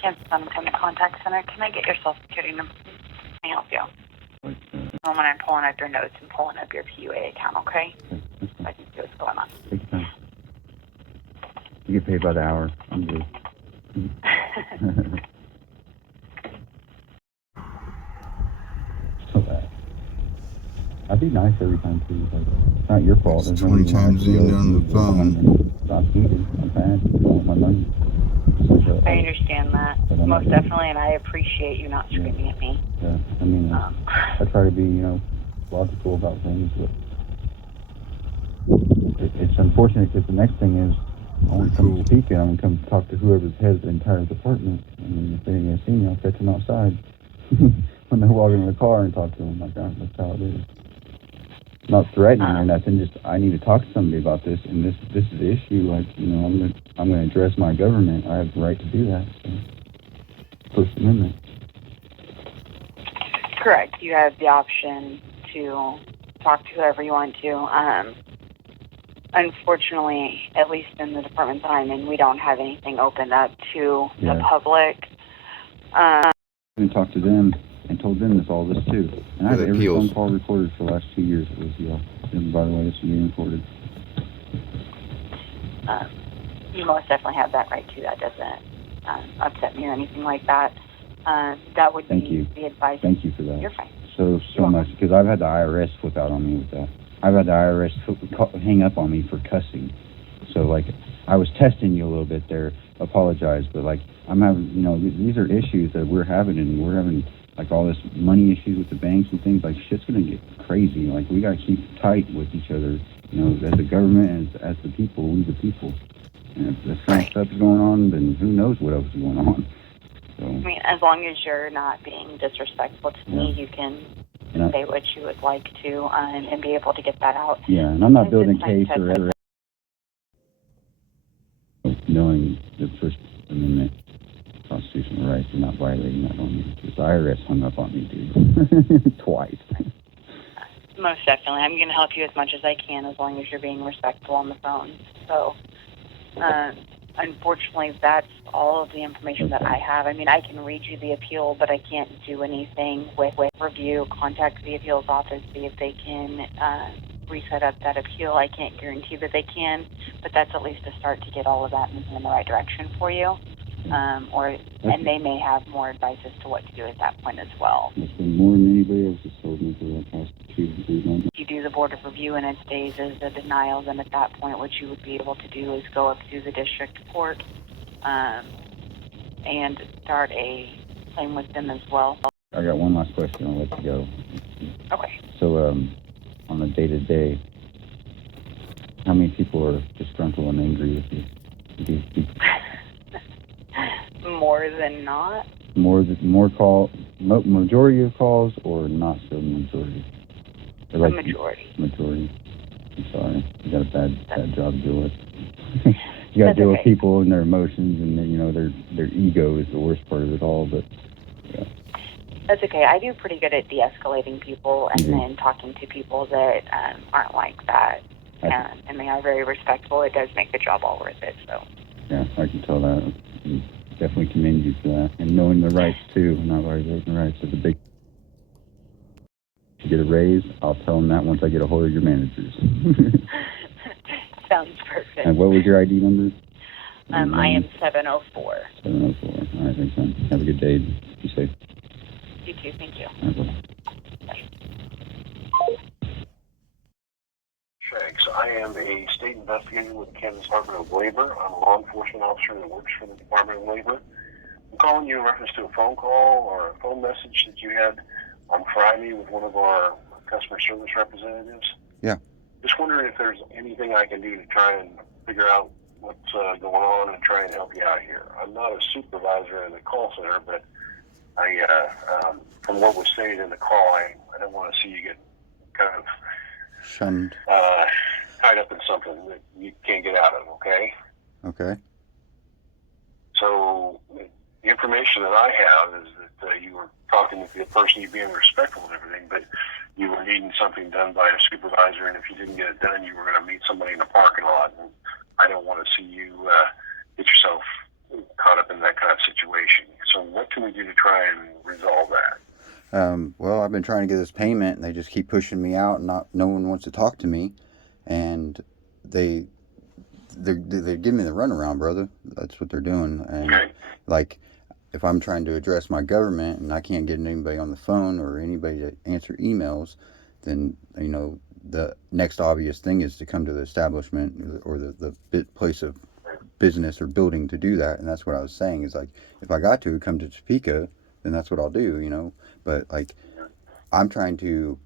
Kansas Unemployment Contact Center. Can I get your social security number? Can I help you? When I'm pulling up your notes and pulling up your PUA account, okay? So I can see what's going on. Take your time. You get paid by the hour. I'm good. So bad. I'd be nice every time too. Like, it's not your fault. It's 20 times zoomed on the phone. Stop eating. I'm bad. I want my money. I understand that. Most definitely, and I appreciate you not screaming at me. Yeah, I mean, I try to be, logical about things, but it's unfortunate because the next thing is I want to come speak and I'm going to come talk to whoever's head of the entire department. And then if they're going to see me, I'll catch them outside when they're walking in the car and talk to them like that. That's how it is. Not threatening or nothing. Just I need to talk to somebody about this, and this is the issue. Like I'm gonna address my government. I have the right to do that. So. First Amendment. Correct. You have the option to talk to whoever you want to. Unfortunately, at least in the department that I'm in, we don't have anything opened up to the public. I talked to them and told them all this too. And I have every phone call recorded for the last 2 years with y'all. And by the way, this is being recorded. You most definitely have that right to. That doesn't upset me or anything like that. That would be the advice. Thank you for that. You're fine. So much, because I've had the IRS flip out on me with that. I've had the IRS hang up on me for cussing. So, like, I was testing you a little bit there. Apologize, but, like, I'm having, these are issues that we're having, and we're having, like, all this money issues with the banks and things. Like, shit's going to get crazy. Like, we got to keep tight with each other, as the government, as the people, we the people. And if this kind of stuff's going on, then who knows what else is going on. So, I mean, as long as you're not being disrespectful to me, you can say what you would like to and be able to get that out. Yeah, and I'm not building case or ever knowing the First Amendment constitutional rights and not violating that on me. Because the IRS hung up on me, dude. Twice. Most definitely. I'm going to help you as much as I can as long as you're being respectful on the phone. So, unfortunately, that's all of the information that I have. I mean, I can read you the appeal, but I can't do anything with review. Contact the appeals office, see if they can reset up that appeal. I can't guarantee that they can, but that's at least a start to get all of that moving in the right direction for you. And they may have more advice as to what to do at that point as well. It's been more than anybody else has told me for the past 2 to 3 months. If you do the board of review and it stays as a denial, then at that point what you would be able to do is go up to the district court and start a claim with them as well. I got one last question. I'll let you go. Okay. So, on the day-to-day, how many people are disgruntled and angry with you? More than not. Majority of calls, or not so majority? Like majority. Majority. I'm sorry. You got a bad job to deal with. You got to deal with people and their emotions, and their ego is the worst part of it all. But yeah. That's okay. I do pretty good at de-escalating people and then talking to people that aren't like that, and they are very respectful. It does make the job all worth it. So. Yeah, I can tell that. Definitely commend you for that, and knowing the rights too, not violating the rights is a big. To get a raise, I'll tell them that once I get a hold of your managers. Sounds perfect. And what was your ID number? I am 704. 704. All right, thanks, man. Have a good day. Be safe. You too. Thank you. All right, bye. Thanks. I am a state investigator with the Kansas Department of Labor. I'm a law enforcement officer that works for the Department of Labor. I'm calling you in reference to a phone call or a phone message that you had on Friday with one of our customer service representatives. Yeah. Just wondering if there's anything I can do to try and figure out what's going on and try and help you out here. I'm not a supervisor in the call center, but from what was stated in the call, I don't want to see you get kind of shunned, tied up in something that you can't get out of, okay? Okay. So the information that I have is that you were talking with the person, you being respectful and everything, but you were needing something done by a supervisor, and if you didn't get it done, you were going to meet somebody in the parking lot. And I don't want to see you get yourself caught up in that kind of situation. we do to try and resolve that? Well, I've been trying to get this payment, and they just keep pushing me out, and no one wants to talk to me, and they're giving me the runaround, brother. That's what they're doing, and Okay. like, if I'm trying to address my government and I can't get anybody on the phone or anybody to answer emails, then the next obvious thing is to come to the establishment or the place of business or building to do that. And that's what I was saying is, like, if I got to come to Topeka, then that's what I'll do. But like, I'm trying to,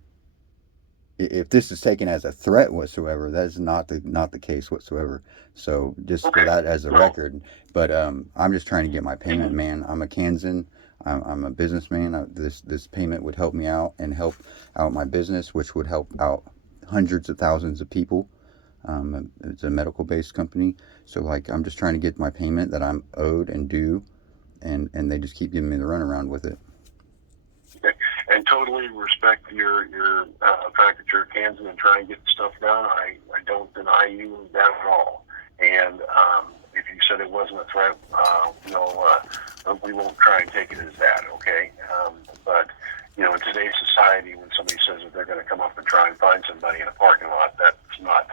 if this is taken as a threat whatsoever, that is not the case whatsoever. So just for that as a record. But I'm just trying to get my payment, man. I'm a Kansan. I'm a businessman. This payment would help me out and help out my business, which would help out hundreds of thousands of people. It's a medical-based company, so like, I'm just trying to get my payment that I'm owed and due, and they just keep giving me the runaround with it. Okay. And totally respect your fact that you're a Kansan and try and get stuff done. I don't deny you that at all. And if you said it wasn't a threat, we won't try and take it as that, okay? But in today's society, when somebody says that they're going to come up and try and find somebody in a parking lot, that's not,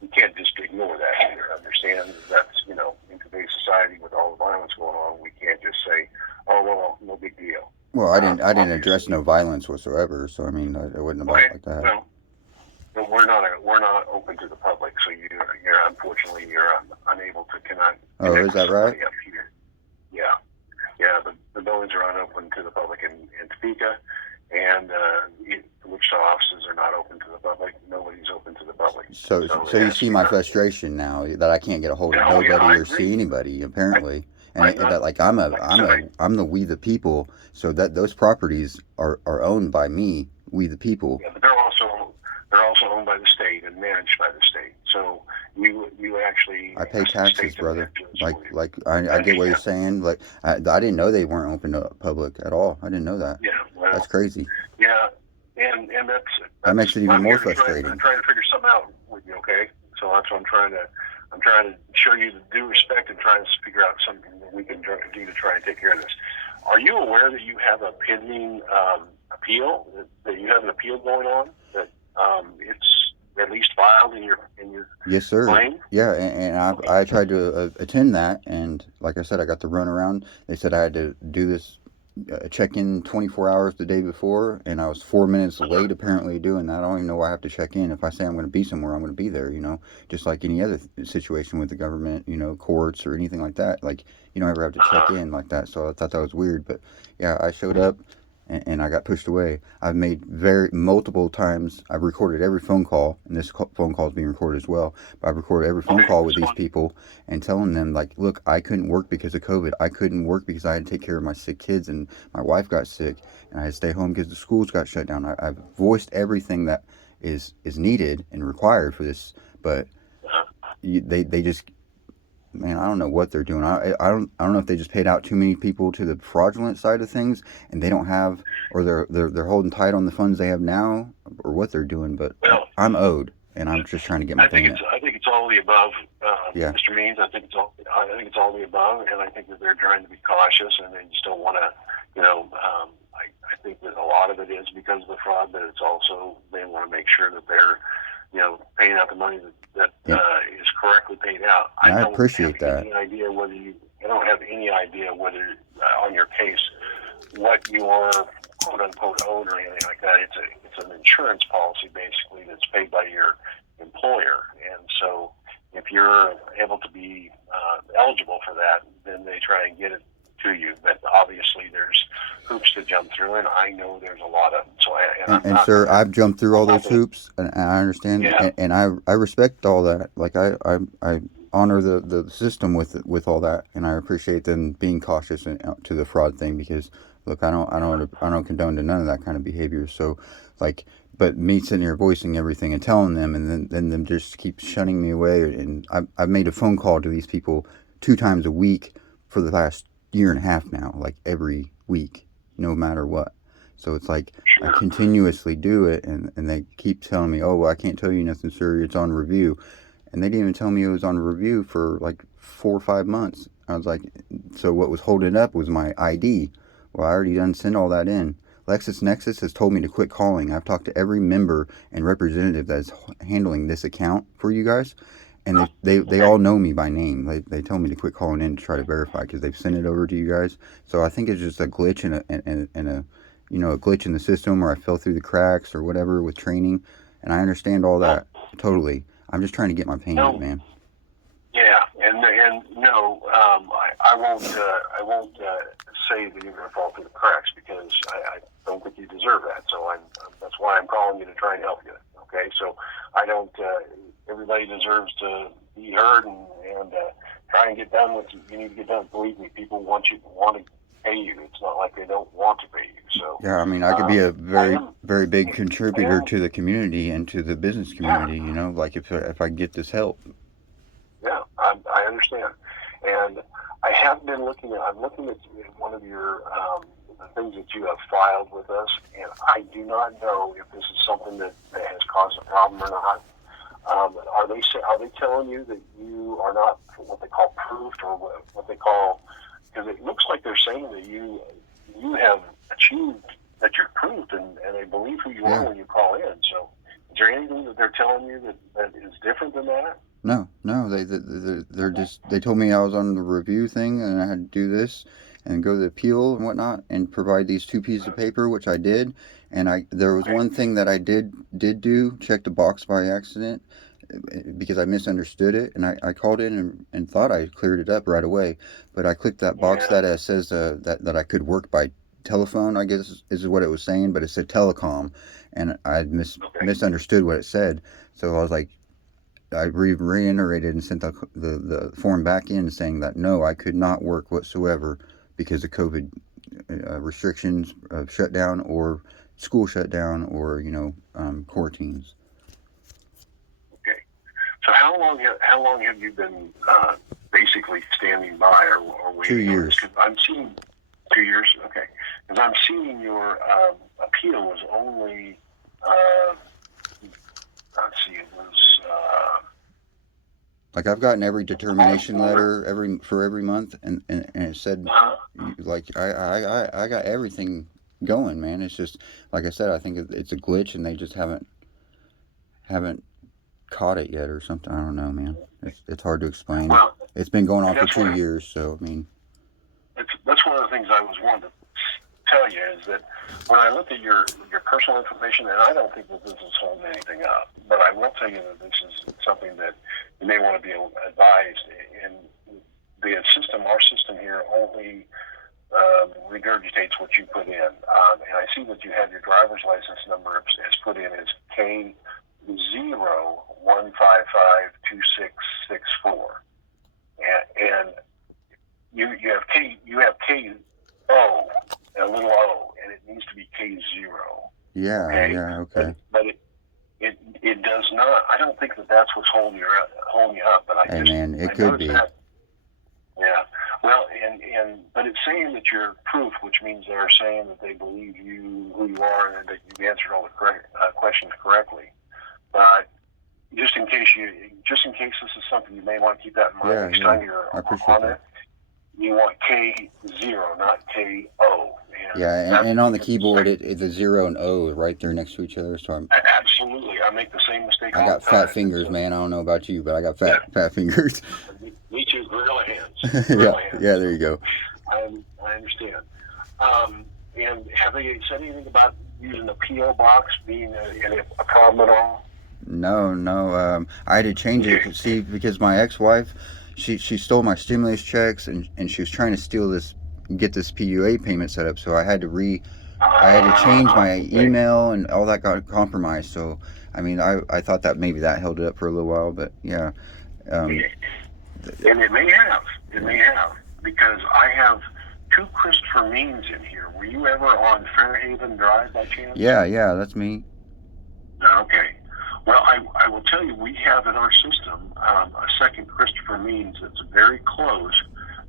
we can't just ignore that either. Understand that's, in today's society with all the violence going on, we can't just say, oh, well, no big deal. Well, I didn't address no violence whatsoever, so I mean, I wouldn't have like that. Well, but we're not open to the public, so you're unfortunately unable to connect. Oh, is that right? Up here. Yeah. The buildings are unopen to the public in Topeka, and the Wichita offices are not open to the public. Nobody's open to the public. So you see my frustration now that I can't get a hold of nobody or see anybody apparently. Like, I'm the we the people, so that those properties are owned by me, we the people. Yeah, but they're also owned by the state and managed by the state. So you actually, I pay taxes, brother. Like I get what you're saying. Like, I didn't know they weren't open to public at all. I didn't know that. Yeah, well, that's crazy. Yeah, and that makes it even more frustrating. I'm trying to figure something out with you, okay? So that's what I'm trying to show you the due respect and trying to figure out something that we can do to try and take care of this. Are you aware that you have a pending appeal? That you have an appeal going on? That it's at least filed in your yes, sir. claim? Yeah, and I tried to attend that, and like I said, I got the runaround. They said I had to do this check in 24 hours the day before, and I was 4 minutes late apparently doing that. I don't even know why I have to check in. If I say I'm going to be somewhere, I'm going to be there, just like any other situation with the government, courts or anything like that. Like, you don't ever have to check in like that. So I thought that was weird, but yeah, I showed up and I got pushed away. I've made multiple times. I've recorded every phone call, and this phone call is being recorded as well. But I've recorded every phone call with these people and telling them, like, look, I couldn't work because of COVID. I couldn't work because I had to take care of my sick kids, and my wife got sick, and I had to stay home because the schools got shut down. I've voiced everything that is needed and required for this, but they just, man, I don't know what they're doing. I don't know if they just paid out too many people to the fraudulent side of things, and they don't have, or they're holding tight on the funds they have now, or what they're doing. But I'm owed, and I'm just trying to get my payment. I think it's all the above, yeah. Mr. Means. I think it's all the above, and I think that they're trying to be cautious, and they just don't want to, I think that a lot of it is because of the fraud, but it's also they want to make sure that they're paying out the money that is correctly paid out. I appreciate that. I don't have any idea whether on your case what your quote unquote owed or anything like that. It's an insurance policy basically that's paid by your employer, and so if you're able to be eligible for that, then they try and get it to you. But obviously there's hoops to jump through, and I know there's a lot of them. So and sir, I've jumped through all those hoops, and I understand, and I respect all that. Like, I honor the system with all that, and I appreciate them being cautious to the fraud thing, because look, I don't condone to none of that kind of behavior. So, like, but me sitting here voicing everything and telling them, and then them just keep shunning me away, and I've made a phone call to these people 2 times a week for the last year and a half now, like every week, no matter what. So it's like, I continuously do it, and they keep telling me, oh, well, I can't tell you nothing, sir, it's on review. And they didn't even tell me it was on review for like 4 or 5 months. I was like, so what was holding up was my ID. Well, I already done sent all that in. LexisNexis has told me to quit calling. I've talked to every member and representative that's handling this account for you guys, and they all know me by name. They tell me to quit calling in to try to verify because they've sent it over to you guys. So I think it's just a glitch in a a glitch in the system, or I fell through the cracks or whatever with training. And I understand all that totally. I'm just trying to get my payment, man. Yeah, and no, I won't say that you're going to fall through the cracks because I don't think you deserve that. So that's why I'm calling you to try and help you. Okay, so I don't. Everybody deserves to be heard and try and get done what you need to get done. Believe me, people want to pay you. It's not like they don't want to pay you. So Yeah, I mean, I could be a very big contributor to the community and to the business community. Like if I get this help. Yeah, I understand, and I have been looking at. I'm looking at one of your the things that you have filed with us, and I do not know if this is something that has caused a problem or not. Are they telling you that you are not what they call proofed, or what they call? Because it looks like they're saying that you have achieved, that you're proved, and they believe who you are when you call in. So, is there anything that they're telling you that is different than that? No, they told me I was on the review thing and I had to do this and go to the appeal and whatnot and provide these 2 pieces of paper, which I did. And there was one thing that I did do, check the box by accident because I misunderstood it, and I called in and thought I cleared it up right away, but I clicked that box that says that I could work by telephone, I guess is what it was saying, but it said telecom, and I misunderstood what it said. So I was like, I reiterated and sent the form back in saying that no, I could not work whatsoever because of COVID restrictions, shutdown, or school shutdown, or quarantines. Okay. So how long have you been basically standing by or waiting? 2 years. I'm seeing 2 years. Okay. Because I'm seeing your appeal was only. Let's see. It was. Like I've gotten every determination letter for every month, and it said like I got everything going, man. It's just like I said, I think it's a glitch, and they just haven't caught it yet or something. I don't know, man. It's hard to explain. Well, it's been going on for 2 years, so I mean. That's one of the things I was wanting to tell you is that when I looked at your personal information, and I don't think that this is holding anything up, but I will tell you that this is something that you may want to be advised. And our system here only regurgitates what you put in. And I see that you have your driver's license number as put in as K01552664, and you have KO, a little O, and it needs to be K0. Yeah, okay? Yeah, okay. But it does not. I don't think that's what's holding you up. But I it could be. That, yeah. Well, but it's saying that you're proof, which means they're saying that they believe who you are and that you've answered all the questions correctly. But just in case this is something you may want to keep that in mind next time you're on it. You want K0, not KO. And on the keyboard, it's a 0 and O right there next to each other. So absolutely, I make the same mistake. I got fat fingers, man. I don't know about you, but I got fat fingers. Me too, gorilla hands. Gorilla hands. Yeah, there you go. I understand. And have they said anything about using a PO box being a problem at all? No. I had to change it. See, because my ex-wife, she stole my stimulus checks and she was trying to get this PUA payment set up. So I had to change my email, and all that got compromised. So I mean, I thought that maybe that held it up for a little while, but yeah. And it may have, because I have 2 Christopher Means in here. Were you ever on Fairhaven Drive by chance? Yeah, that's me. Okay. Well, I will tell you, we have in our system a second Christopher Means that's very close.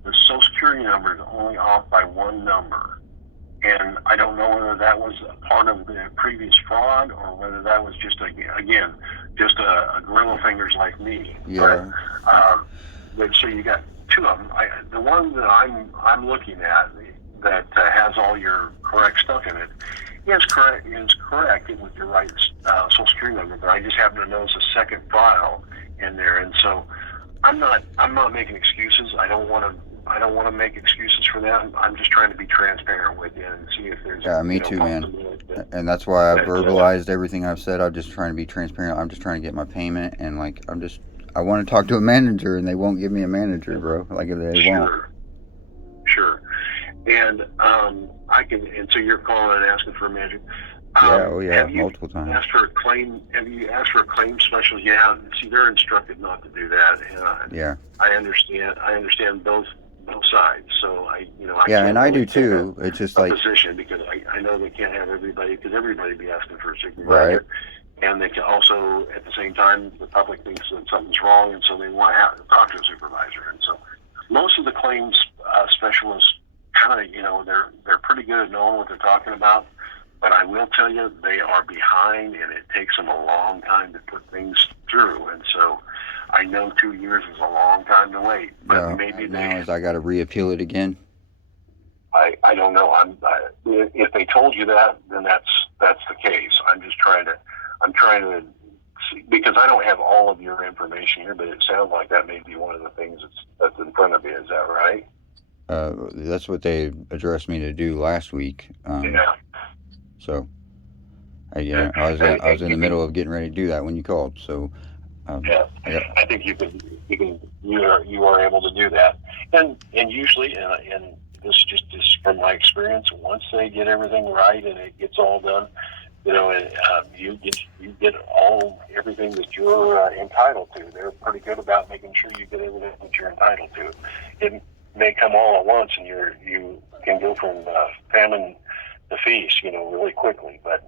The Social Security number is only off by 1 number. And I don't know whether that was a part of the previous fraud or whether that was just, a gorilla fingers like me. Yeah. But so you got 2 of them. The one that I'm looking at, that has all your correct stuff in it is correct with your right social security number, but I just happen to notice a second file in there, and so I'm not making excuses. I don't want to make excuses for them. I'm just trying to be transparent with you and see if there's Me too, man. And that's why I verbalized everything I've said. I'm just trying to be transparent. I'm just trying to get my payment, and like I want to talk to a manager, and they won't give me a manager, bro. Like they won't. Sure. And and so you're calling and asking for a manager. Yeah, multiple times. Have you asked for a claim specialist? Yeah. See, they're instructed not to do that. Yeah. I understand both sides. So I and I do too. It's just like position, because I know they can't have everybody, because everybody be asking for a supervisor. Right. And they can also, at the same time, the public thinks that something's wrong, and so they want to talk to a supervisor. And so most of the claims specialists kind of, they're pretty good at knowing what they're talking about. But I will tell you, they are behind, and it takes them a long time to put things through. And so I know 2 years is a long time to wait. But maybe I got to reappeal it again. I don't know. If they told you that, then that's the case. I'm trying to see, because I don't have all of your information here, but it sounds like that may be one of the things that's in front of you. Is that right? That's what they addressed me to do last week. Yeah. So, I was in the middle of getting ready to do that when you called. So, I think you are able to do that, and usually, and this just is from my experience. Once they get everything right and it gets all done, you get everything that you're entitled to. They're pretty good about making sure you get everything that you're entitled to. It may come all at once, and you can go from famine to feast, really quickly. But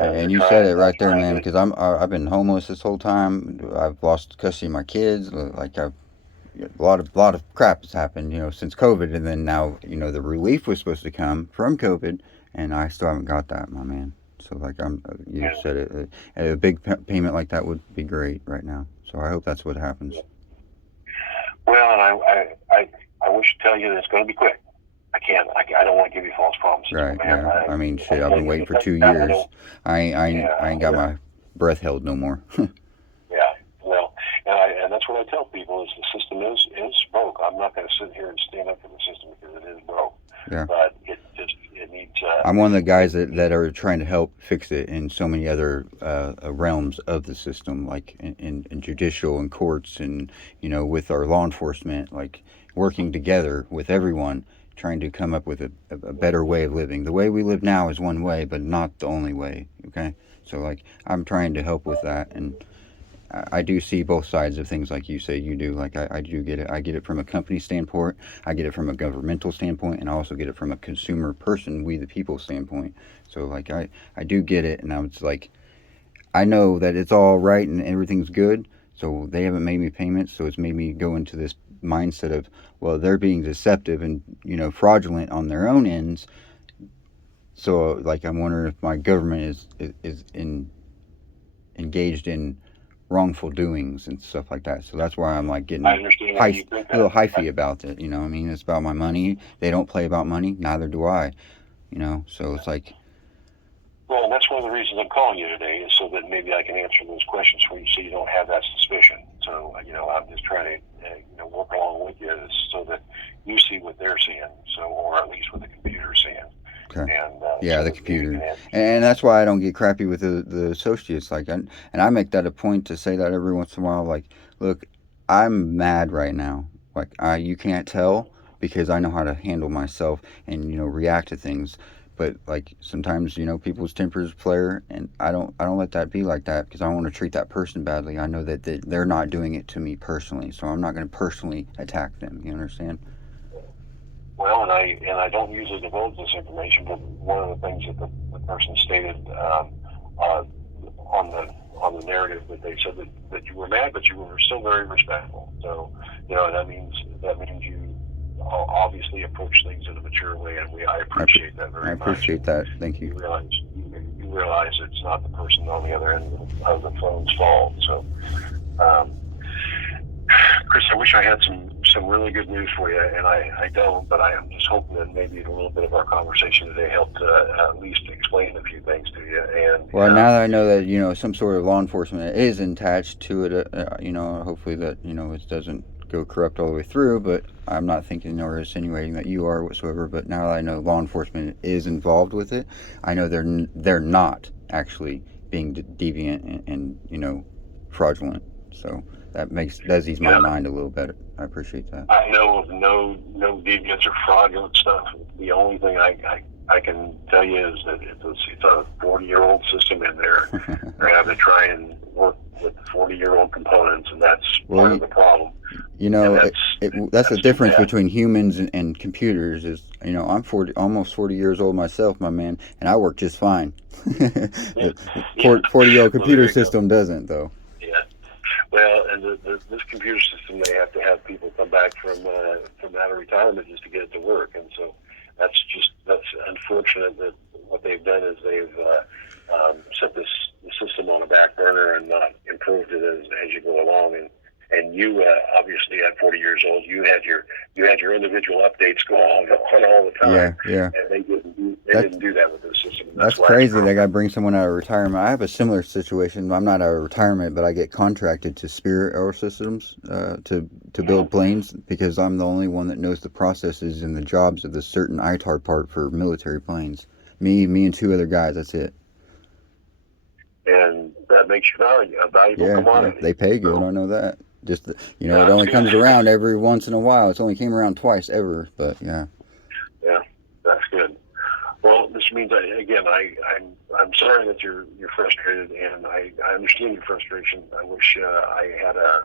and you said it right there, man. Because I've been homeless this whole time. I've lost custody of my kids. Like a lot of crap has happened, since COVID, and then now, the relief was supposed to come from COVID, and I still haven't got that, my man. So like said it, a big payment like that would be great right now. So I hope that's what happens. Well, and I wish to tell you that it's going to be quick. I don't want to give you false promises. Right. Man. Yeah. I've been waiting for 2 years. I ain't got my breath held no more. Yeah. Well, and that's what I tell people is the system is broke. I'm not going to sit here and stand up for the system because it is broke. Yeah. But it needs. I'm one of the guys that are trying to help fix it in so many other realms of the system, like in judicial and courts, and with our law enforcement, like working together with everyone, trying to come up with a better way of living. The way we live now is one way, but not the only way. Okay, so like I'm trying to help with that, and I do see both sides of things, like you say you do. Like I do get it. I get it from a company standpoint. I get it from a governmental standpoint, and I also get it from a consumer person, we the people standpoint. So like I do get it, and it's like I know that it's all right and everything's good. So they haven't made me payments, so it's made me go into this mindset of, well, they're being deceptive and fraudulent on their own ends. So like I'm wondering if my government is engaged in wrongful doings and stuff like that. So that's why I'm like getting a little hyphy about it. It's about my money. They don't play about money, neither do I. So it's like. Well, and that's one of the reasons I'm calling you today, is so that maybe I can answer those questions for you, so you don't have that suspicion. So I'm just trying to work along with you so that you see what they're seeing, or at least what the computer's seeing. Okay. And the computer, and that's why I don't get crappy with the associates. Like, and I make that a point to say that every once in a while. Like, look, I'm mad right now. Like, you can't tell because I know how to handle myself and react to things. But like sometimes people's tempers flare, and I don't let that be like that, because I don't want to treat that person badly. I know that they're not doing it to me personally, so I'm not going to personally attack them. You understand? Well, and I don't usually divulge this information, but one of the things that the person stated on the narrative, that they said that you were mad, but you were still very respectful. So that means you obviously approach things in a mature way, and I appreciate that very much. I appreciate that. Thank you. You realize it's not the person on the other end of the phone's fault. So, Chris, I wish I had some some really good news for you, and I don't, but I am just hoping that maybe a little bit of our conversation today helped at least explain a few things to you. And Well, now that I know that, you know, some sort of law enforcement is attached to it, you know, hopefully that, you know, it doesn't go corrupt all the way through, but I'm not thinking or insinuating that you are whatsoever. But now that I know law enforcement is involved with it, I know they're not actually being deviant and, you know, fraudulent. So does ease my mind a little better. I appreciate that. I know of no deviance or fraudulent stuff. The only thing I can tell you is that it's a 40-year-old system, and they're having to try and work with 40-year-old components, and that's part of the problem. You know, that's the difference bad. between humans and computers is, you know, I'm almost 40 years old myself, my man, and I work just fine. 40-year-old computer system doesn't, though. Yeah. Well, and this computer system, they have to have people come back from out of retirement just to get it to work, and so that's unfortunate that what they've done is they've set the system on a back burner and not improved it as you go along. And you obviously at 40 years old, you had your individual updates go on all the time. Yeah. And they didn't do that with this system. That's crazy. They got to bring someone out of retirement. I have a similar situation. I'm not out of retirement, but I get contracted to Spirit Aerosystems to build planes because I'm the only one that knows the processes and the jobs of this certain ITAR part for military planes. Me and two other guys. That's it. And that makes you a valuable commodity. Yeah, they pay good. I know that. Just you know, it only comes around every once in a while. It's only came around twice ever, but yeah. Yeah, that's good. Well, this means I'm sorry that you're frustrated, and I understand your frustration. I wish I had a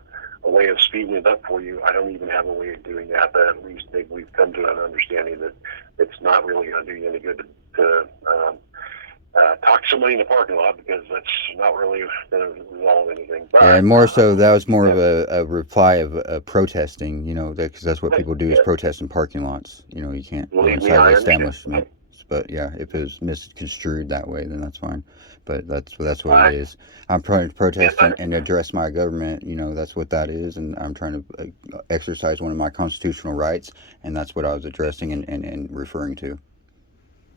way of speeding it up for you. I don't even have a way of doing that, but at least maybe we've come to an understanding that it's not really going to do you any good to talk to somebody in the parking lot, because that's not really going to resolve anything. But, yeah, and more so, that was more of a reply of protesting, you know, because that's what people do is protest in parking lots. You know, you can't go inside the establishment. But yeah, if it was misconstrued that way, then that's fine. But that's what it is. I'm trying to protest and address my government. You know, that's what that is, and I'm trying to exercise one of my constitutional rights, and that's what I was addressing and referring to.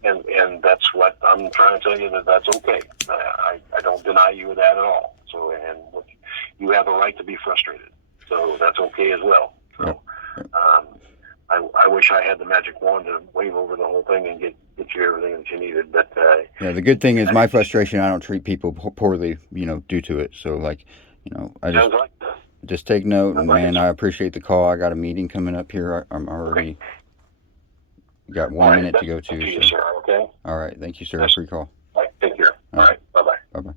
And that's what I'm trying to tell you, that's okay. I don't deny you that at all. So, and you have a right to be frustrated. So that's okay as well. So, I wish I had the magic wand to wave over the whole thing and get you everything that you needed. But yeah, the good thing is my frustration, I don't treat people poorly, you know, due to it. So like, you know, I just take note, and man, I appreciate the call. I got a meeting coming up here. I'm already got 1 minute to go to. You, sir, okay? All right, thank you, sir, for your call. All right, take care. All right, bye-bye. Bye-bye.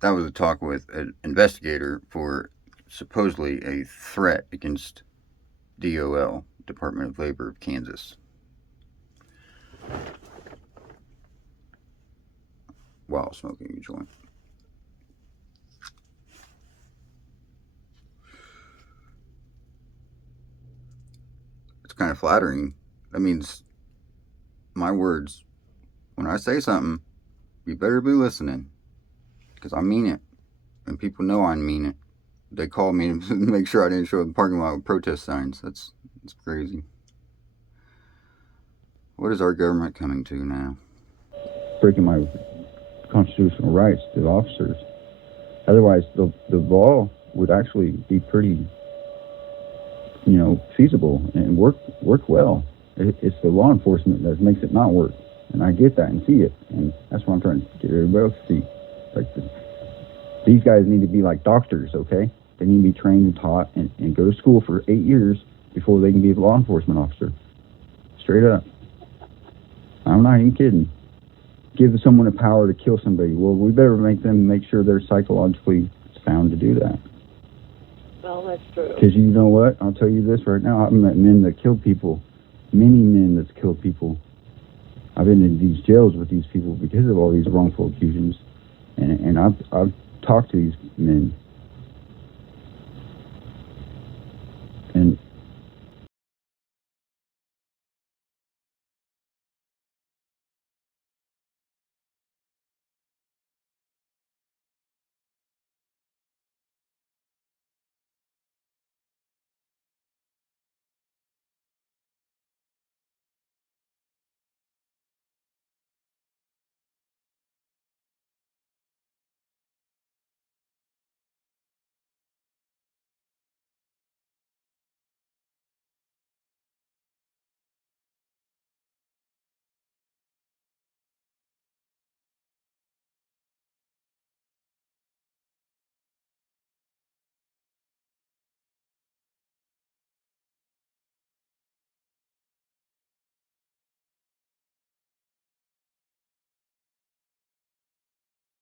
That was a talk with an investigator for supposedly a threat against DOL, Department of Labor of Kansas. While smoking a joint. It's kind of flattering. That means my words, when I say something, you better be listening. Because I mean it. And people know I mean it. They called me to make sure I didn't show up in the parking lot with protest signs. That's crazy. What is our government coming to now? Breaking my constitutional rights to officers. Otherwise, the law would actually be pretty, you know, feasible and work well. It's the law enforcement that makes it not work. And I get that and see it. And that's what I'm trying to get everybody else to see. Like these guys need to be like doctors, okay? They need to be trained and taught and go to school for 8 years before they can be a law enforcement officer. Straight up. I'm not even kidding. Give someone the power to kill somebody. Well, we better make sure they're psychologically sound to do that. Well, that's true. Because you know what? I'll tell you this right now. I've met men that kill people. Many men that's killed people. I've been in these jails with these people because of all these wrongful accusations. And I've talked to these men. And